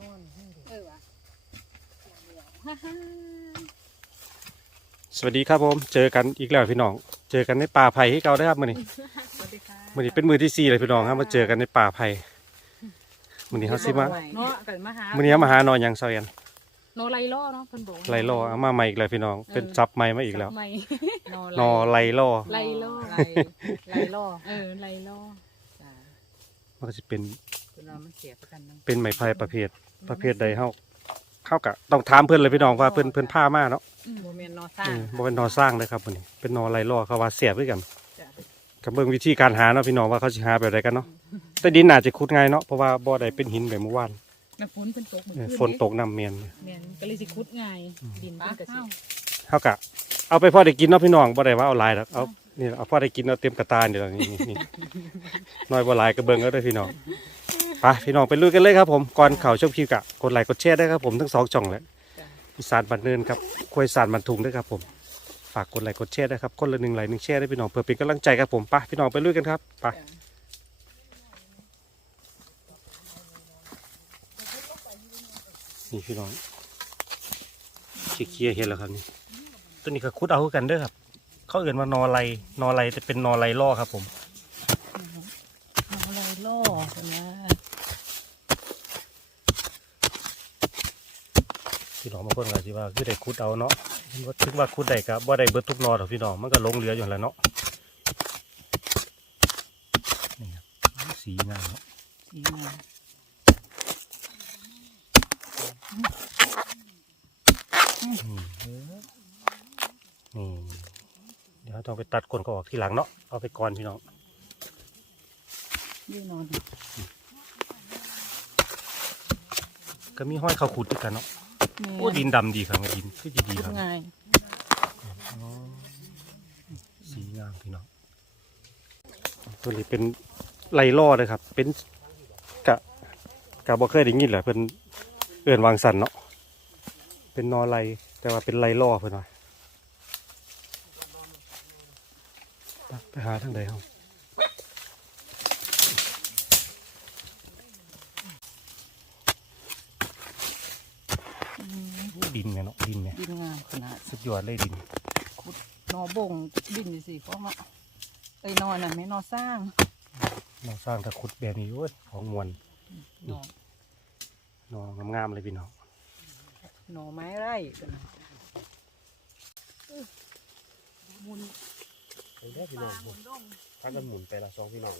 นอนนี่ดิเออวะฮ่าฮ่าสวัสดีครับผม เจอกันอีกแล้วพี่น้อง เจอกันในป่าไผ่ให้เก่าได้อครับมื้อนี้สวัสดีค่ะมื้อนี้เป็นมือที่สี่เลยพี่น้องครับมาเจอกันในป่าไผ่มื้อนี้เฮาสิมาเนาะกันมาหามื้อนี้เฮามาหาหนอนหยังเซาแอนโนไลล่อเนาะเพิ่นบอกว่าไลล่อเอามาใหม่อีกแล้วพี่น้อง เป็นซับใหม่มาอีกแล้วไม่นอไลล่อไลล่อไล่ไล่ล่อเออไลล่อจ้ามันก็สิเป็นคุณเรามันเสียประกันนะเป็นไม้ไผ่ประเภท ประเภทใดเฮาเฮากะต้องถามเพิ่นเลยพี่น้องว่าเพิ่นเพิ่นพามาเนาะโมเมนต์นอสร้าเองอบ่เป็นนอสร้างเลยครับมื้อนี้ เป็นนอไลล่อเขาว่าเสียบด้วยกันจ้ะกับเบิ่งวิธีการหาเนาะพี่น้องว่าเขาสิหาแบบใดกันเนาะแต่ดินน่าจะขุดง่ายเนาะเพราะว่าบ่ได้เป็นหินแบบเมื่อวานน้ำฝนเพิ่นตกเหมือนเออคืนฝนตกน้ำเมียนแม่นก็เลยสิคุดง่ายดินป้าเพิ่นก็สิเข้าเฮากะเอาไปพอได้กินเนาะพี่น้องบ่ได้ว่าเอาหลายดอกเอานี่เอาพอได้กินเอาเต็มกระตานี่ล่ะนี่นี่นี่น้อยบ่หลายก็เบิ่งเอาเด้อพี่น้อง ไปพี่น้องไปลุยกันเลยครับผมก่อนเข้าชมคลิปกะกดไลค์กดแชร์ได้ครับผมทั้งสองช่องเลยอีสานบันเนินครับควยสานบันทุงด้วยครับผมฝากกดไลค์กดแชร์ด้ครับคนละหนึ่งไลค์หนึ่งแชร์ได้พี่น้องเพื่อเป็นกำลังใจครับผมไปพี่น้องไปลุยกันครับไปนี่พี่น้องเคลียร์เห็นแล้วครับนี่ตัวนี้ก็คุดเอากันเด้อครับ เขาเอื่นว่านอไลนอไลแต่เป็นนอไลล่อครับผม โนไลล่อเพิ่นว่า พี่น้องบางคนก็สิว่าคือได้คุดเอาเนาะว่าถึงว่าคุดได้ก็บ่ได้เบิดทุกนอหรอกพี่น้องมันก็หลงเหลืออยู่แล้วเนาะนี่ครับสีงามเนาะสีงามอืมเออนี่เดี๋ยวเราต้องไปตัดก้นก็ออกทีหลังเนาะเอาไปก่อนพี่น้องยืนนอนก็มีห้อยเขาขุดด้วยกันเนาะ โอ้ดินดำดีครับดินคือดีๆครับง่ายอ๋อสีงามพี่น้องตัวนี้เป็นไลล่อเลยครับ เป็นกะกะบ่เคยได้ยินแหละเป็นเอื่นวางสันเนาะเป็นนอไลแต่ว่าเป็นไลล่อเพิ่นว่าไปไปหาทางใดเฮาโอ้ดิน เนี่ยเนาะดินเนี่ยดินงามขนาดสุดยอดเลยดินนอบงดินนี่สิเพราะว่าไอ้นอนน่ะไม่นอสร้างเราสร้างตะขุดแบบนี้โอ้ยของมวลหนอนองามๆเลยพี่น้องหน่อไม้ไร่กันนะไปได้พี่น้องถ้ากันหมุนไปละสองพี่น้อง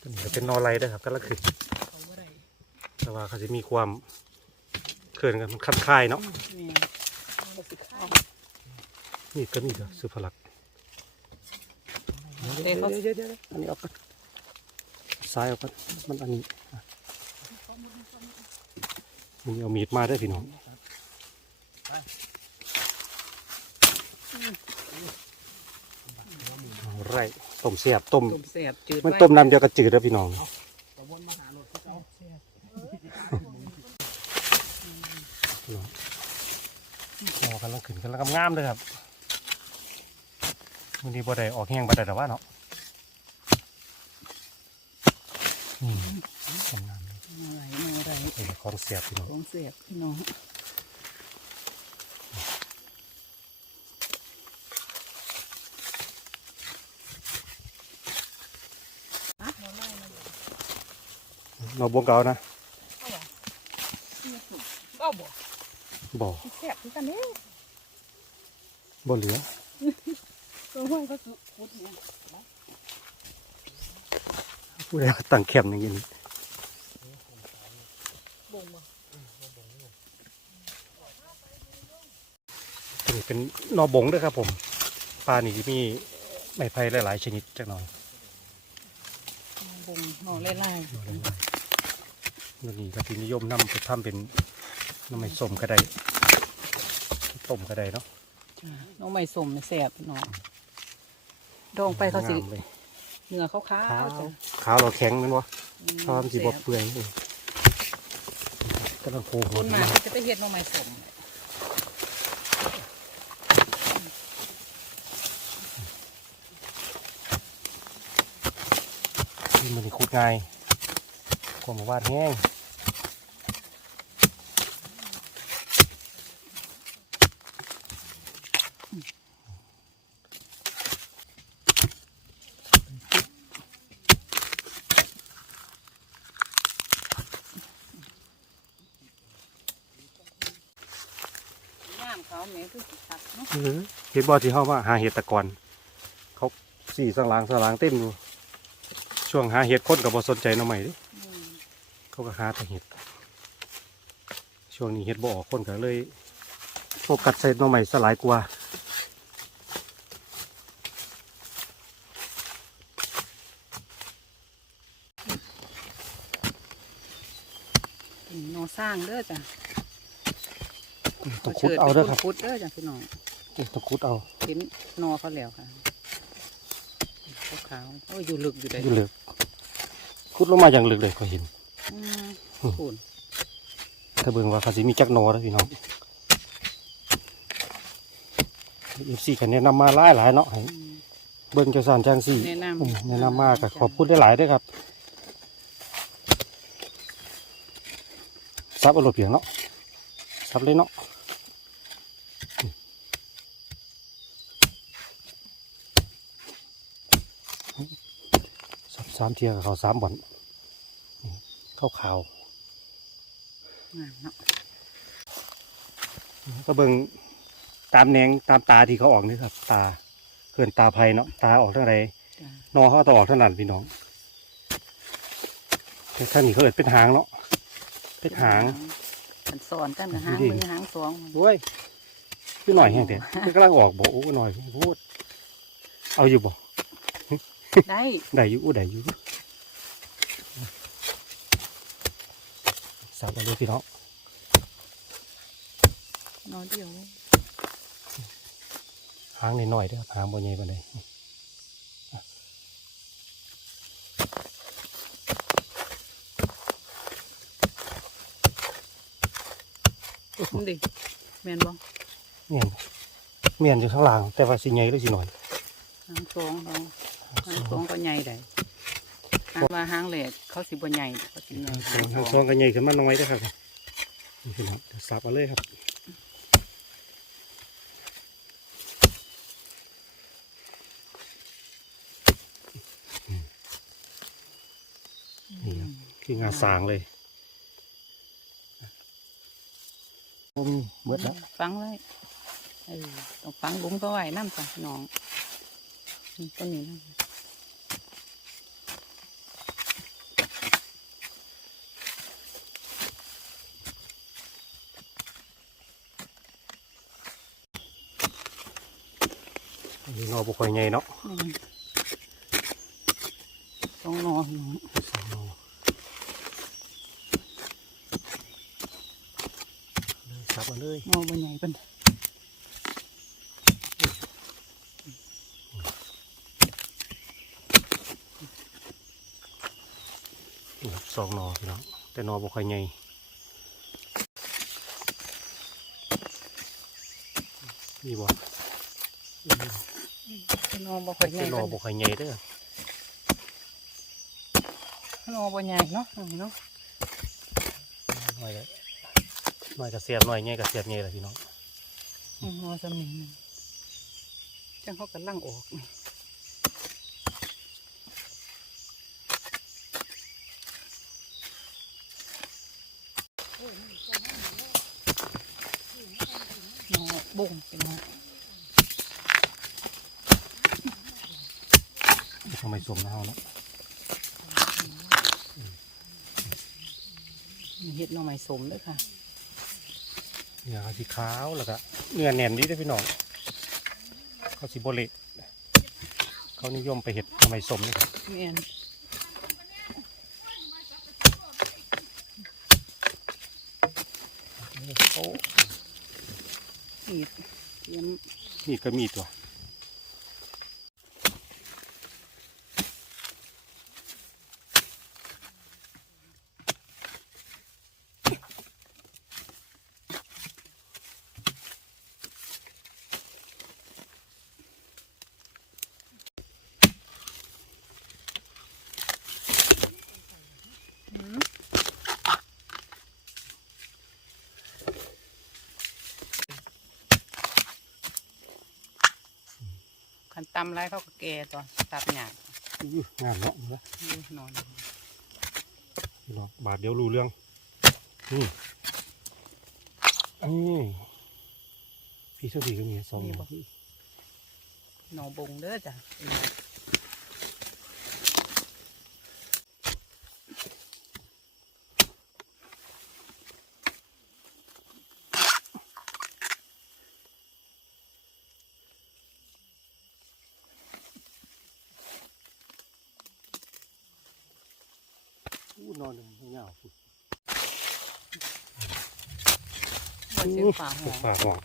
ตัวนี้ก็เป็นนอไลเด้อครับก็ละคือเขาว่าไร แต่ว่าเขาจะมีความเขินกันมันคัดคายเนาะแม่เขาสิข้าวนี่ก็มีเด้อสุภลักษณ์เดี๋ยวเขาเดี๋ยวเดี๋ยวเดี๋ยวอันนี้เอากันซ้ายเอากันมันอันนี้อะมึงเอามีดมาได้อพี่น้องเอาไรต้มเสียบต้มต้มแซ่บจืดมันไว้ต้มน้ำเดียวกับจืดแล้วพี่น้องพอกันแล้ว ขึ้นกันแล้วงามๆเลยครับวันนี้บ่ได้ออกแห้งบ่ได้แต่ว่าเนาะนี่งามๆเลยอะไรอะไรนี่เป็นของเสียบพี่น้องของเสียบพี่น้องเราบวงเก่านะก็บอกบ่แซ่บคือกันเด้ บ่เหลือตัวห้องก็สุขุดเนี่ยผู้ใดเอาตั้งแคมป์อย่างนี้บ่งบ่นี่เป็นนอบงด้วยครับผม ปลานี่มีไม้ไผ่หลาย ๆ ชนิดจักหน่อยบ่งหน่อไล่นอหลายๆตัวนี้ก็ที่นิยมนำไปทำเป็นน้ำไม้ส้มก็ได้ต้มก็ได้เนาะๆ น้องไม่สมแซ่บพี่น้องดองไปเขาสิงมเลยเนื้อขาวขาวๆจ้ะขาวเราแข็งแมันวะอืมชอบสีบเปื่อยเองกำลังโผล่คหัวนมามาจะไปเฮ็ดน้องไม่สมที่มันนี่ขุดง่ายความวาดแห้ง เขาแม่คือสิคักเนาะเออเห็นบ่ที่เขามาหาเห็ดตะกอนเขาสี่สังลางสังลางเต็มอยู่ช่วงหาเห็ดคนกับ่สนใจหน้อใหม่ดิอืมเขาก็หาแต่เห็ด ช่วงนี้เห็ดบ่ออกคนก็เลยโฟกัสใส่หน้อใหม่สลายกว่าอืมหนอสร้างเด้อจ้ะ ต้องขุดเอาเด้อครับขุดเด้อจ้ะพี่น้องต้องขุดเอาเห็นหนอเขาแล้วค่ะขาวๆโอ้ยอยู่ลึกอยู่ได้อยู่ลึกขุดลงมาอย่างลึกเลยก็เห็นอืมอืมขุนถ้าเบิ่งว่าเขาสิมีจักหนอแล้วพี่น้องเอฟซีกันแนะนำมาหลายหลายๆเนาะให้อืมเบิ่งเจ้าสารจังสี่แนะนอืมำแนะนำมากก็ขอบคุณได้หลายๆด้วยครับซับเอารมณ์เพียงเนาะซับเลยเนาะอืมซับ สามเทียกับเขาสามบ่อนนี่ข้าวขาวงามเนาะก็เบิ่งตามแนงตามตาที่เขาออกนี่ครับ ตาเกินตาไผ่เนาะตาออกทั้งไรจ้ะนอเขาต้องออกเท่านั้นพี่น้องแต่ท่านนี่เขาเอิดเป็นหางเนาะเป็นหางมันสอนกันกับหางดีมือหางสองโอ้ยพี่หน่อยแห้งแต่กำลังออกบอกโอ้หน่อยพูดเอาอยู่บ่ ได้ได้อยู่อู้ได้อยู่สับเอาเลยพี่น้องหนอเดียวหางนิดหน่อยเด้อหางบ่ใหญ่ปานใดมันดิแม่นบ่เมียนเมียนอยู่ข้างล่างแต่ว่าสิใหญ่หรือสิหน่อยหางสองเรา หางสองก็ใหญ่ได้หางว่าหางแหลกเขาสิบ่ใหญ่เขาสิใหญ่ทางทางซองกันใหญ่ขึ้นมาหน่อยเด้อครับนี่พี่น้องเดี๋ยวสับเอาเลยครับนี่ครับคืองาสางเลยผมเบิดแล้ว ฟังไว้เออต้องฟังลุงเขาไว้น้ำจ้ะน้องนี่ ต้นนี้นะอันนี้นอบุคอยใหญ่เนาะอืมสองหนอพี่น้องสองนอเลยสับเอาเลยหนอบ่ใหญ่เป็น นี่ครับ สองนอพี่น้องแต่นอบุคอยใหญ่นี่บ่หนอบ่ค่อยใหญ่แต่นอเป็นบุคอยใหญ่เด้อหนอบ่ใหญ่เนาะอันนี้เนาะหน่อยก็หน่อยก็เสียบหน่อยใหญ่ก็เสียบใหญ่เลยพี่น้องอืมหนอสมิงจังเขากำลังออกนี่ หนอบ่งพี่น้องทำไมสมนะเฮาเนาะเห็ดหน่อไม้สมด้วยค่ะเนื้อเขาสีขาวแล้วก็เนื้อแน่นดีเด้อพี่น้องเขาสีโบเละเขานิยมไปเห็ดทำไมสมนี่ครับแม่นโอ้ อีดเตรียมมีดก็มีตัวำไรเขาก็แก่ตัวตับหยาบอื้องามเนาะนะนี่นอนพี่น้องบาทเดียวรู้เรื่องนี่นี่พี่เจ้าพี่ก็มีสองอย่างหนอบงเด้อจ้ะ อู้นอนอย่างเงาว่าชื่อป่าหอมป่าหอม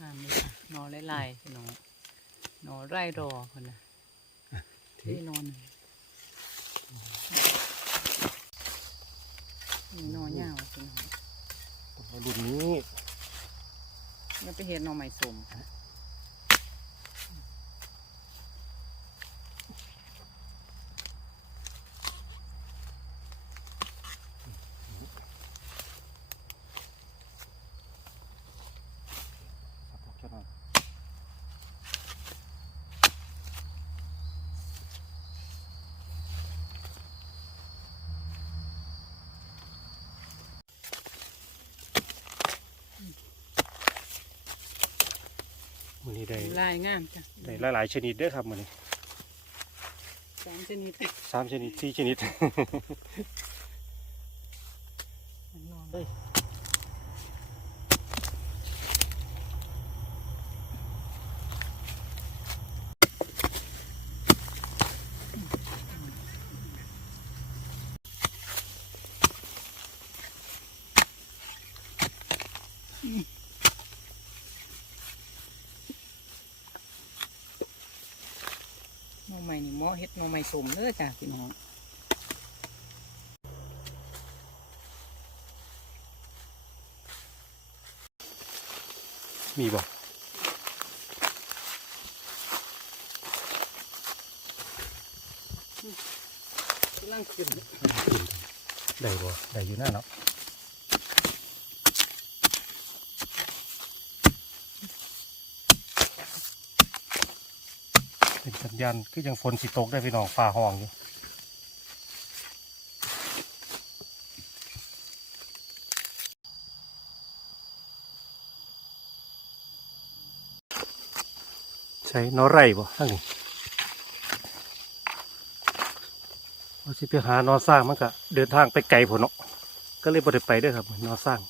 งามเลยค่ะนอนไล่ๆพี่น้องนอนไร่รอคนน่ะที่นอนนี่นอนยาวพี่น้องรุ่นนี้แล้วไปเห็นหนอนใหม่สมค่ะ มั นนี้ได้ลายงามจ้ะได้หลายๆชนิดเด้อครับมันนี้สามชนิดสามชนิดสี่ชนิด หนอนใหม่นี่หมอเฮ็ดหนอนใหม่สมเด้อจ้ะพี่น้องมีบ่กำลังขึ้นได้บ่ได้อยู่หน้าเนาะ เป็นสัญญาณคือยังฝนสิตกได้พี่น้องฟ้าห้องอยู่ใช้นอไรบ่ทั้งนี้ว่าสิไปหานอสร้างมันก็เดินทางไปไกลผลเนาะก็เลยบ่ได้ไปเด้วยครับนอสร้าง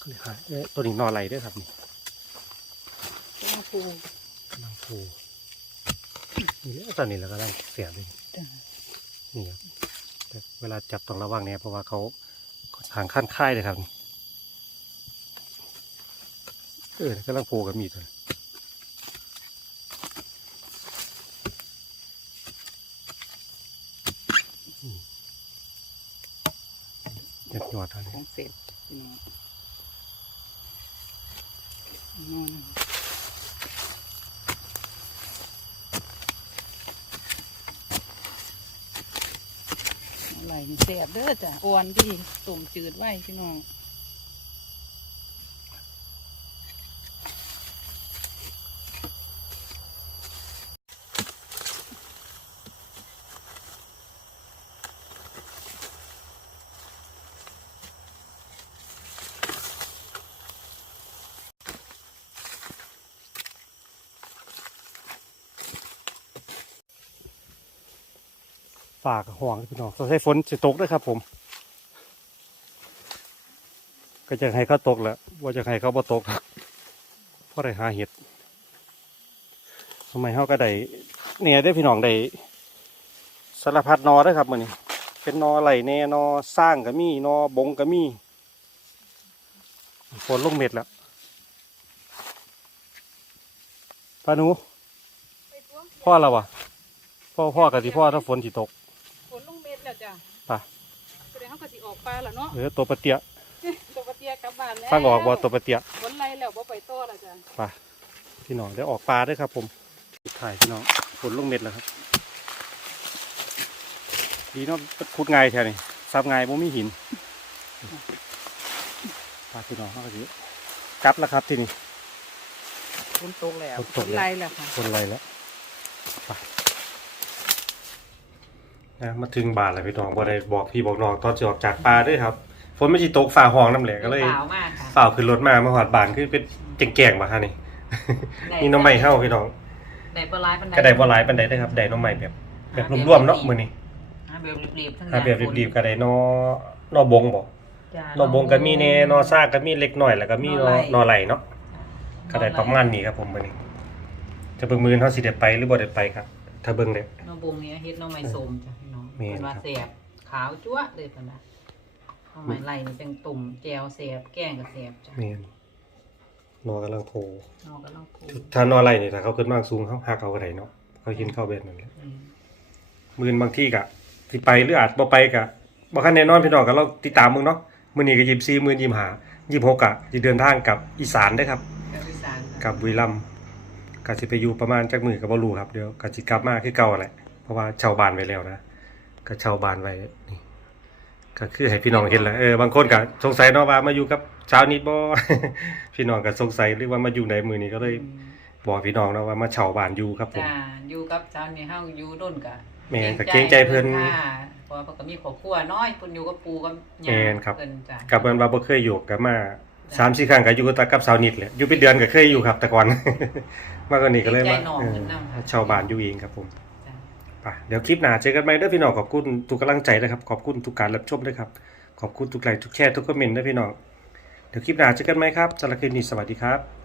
ก็เลยหาเอ้ยตัวนี้นอไรเด้วยครับนี่กำลังฟูกำลังฟู นี่แหละตอนนี้เรากำลังเสียเลยจ้ะนี่ครับแต่เวลาจับต้องระวังเนี่ยเพราะว่าเขาเขาทางขั้นค่ายเลยครับนี่เออกำลังฟูกับมีดเลยอืมเด็ดยอดเท่าขนี้องเสร็จพี่น้องน อนอะไรนี่แสบเด้อจ้ะอ่อนดีต้มจืดไว้พี่น้อง ฝากห่วงพี่น้องต้องใช้ฝนสิตกด้วยครับ ผม ก็จะให้เขาตกแหละว่าจะให้เขาบ่ตกเพราะได้หาเห็ดทำไมเขาก็ได้เนี่ยได้พี่น้องได้สารพัดนอได้ครับมันนี้เป็นนอไหลแน่นอสร้างก็มีนอบงก็มีฝนลงเม็ดแล้วปานูพ่อเราวะพ่อพ่อกับที่พ่อถ้าฝนสิตก ฝนลงเม็ดแล้วจ้ะ ไป แสดงเขา ก็สิออกปลาแล้วเนาะเออตัวปลาเตียตัวปลาเตียกลับบ้านแล้วฟังออกบ่ตัวปลาเตียฝนไรแล้วบ่ไปโตแล้วจ้ะไปพี่น้องได้ออกปลาด้วยครับ ผมถ่ายพี่น้องฝนลงเม็ดแล้วครับดีเนาะขุดง่ายแท้นี่ซับง่ายบ่มีหินปลาพี่น้องเขาก็สิกลับแล้วครับที่นี่ฝนตกแล้วฝนตกแล้วไล่แล้วค่ะคนอะไรแล้วไป นะมาถึงบ้านแล้วพี่น้องบ่ได้บอกพี่บอกน้องตอนจะออกจากป่าด้วยครับฝนไม่สิตกฝ่าห้องน้ำแหลกก็เลยเปล่ามากค่ะฝ่าขึ้นรถมามาหอดบ้านคือเป็นแก่งๆมาฮะนี่ได้นี่น้องใหม่เฮาพี่น้องได้ปลาไหลปันก็ได้บ่หลายปานใดเด้อครับได้น้องใหม่แบบ แบบรวมๆเนาะมื้อนี้หาแบบรีบๆทั้งถ้าแบบรีบๆก็ได้นอนอบงบ่จ้ะนอบงก็มีแน่นอซากก็มีเล็กน้อยแล้วก็มีนอนนอไหลเนาะก็ได้ประมาณนี้ครับผมมื้อนี้ จะเบิ่งมื้อเฮาสิได้ไปหรือบ่ได้ไปครับ ถ้าเบิ่งได้ นอบงเนี้ยเฮ็ดหน้องไม้สมจ้ะ พี่น้องแม่นเป็นว่าครับแสบขาวจั๊วะเลยปะนะหน้องไม้ไล่นี่เป็นตุ่มแจวแสบแกงก็แสบจ้ะแม่นนอกำลังโผล่นอกก็นอกคูถ้านอไหลนี่ถ้าเขาขึ้นมาสูงเขาหักเอาก็ได้เนาะเขากินข้าวแบบนั้นแหละอืมมื้อบางที่ก็สิไปหรืออาจบ่ไปก็บ่คันแน่นอนพี่น้องก็ลองติดตามมึงเนาะมื้อนี้ก็24มื้อ25 26ก็สิเดินทางกลับอีสานเด้อครับ กับอีสานกลับบุรีรัมย์ก็สิไปอยู่ประมาณจักมือก็บ่รู้ครับเดี๋ยวก็สิกลับมาคือเก่าแหละเพราะว่าเช่าบ้านไว้แล้วนะ ก็เช่าบ้านไว้นี่ก็คือให้พี่น้องเห็นแหละเออบางคนก็สงสัยเนาะว่ามาอยู่กับชาวนิดบ่ พี่น้องก็สงสัยหรือว่ามาอยู่ในมือนี้ก็เลยอืมบอกพี่น้องเนาะว่ามาเช่าบ้านอยู่ครับผม จ้าอยู่กับสามีเฮาอยู่ด้นกะแม่นก็เกรงใจเพิ่นค่ะเพราะว่าเพิ่นก็มีครอบครัวน้อยเพิ่นอยู่กับปู่กับย่าแม่นครับ เพิ่นจ้ะกับเพิ่นว่าบ่เคยอยู่กับมาสามสี่ครั้งก็อยู่กับสาวนิดแหละอยู่เป็นเดือนก็เคยอยู่ครับแต่ก่อน มาก่อนนี้ก็เลยมาเออเช่าบ้านอยู่เองครับผมจ้ะไป เดี๋ยวคลิปหน้าเจอกันใหม่เด้อพี่น้องขอบคุณทุกกำลังใจนะครับ ขอบคุณทุกการรับชมด้วยครับ ขอบคุณทุกไลค์ทุกแชร์ทุกคอมเมนต์ด้วยพี่น้อง เดี๋ยวคลิปหน้าเจอกันไหมครับสำหรับคลิปนี้สวัสดีครับ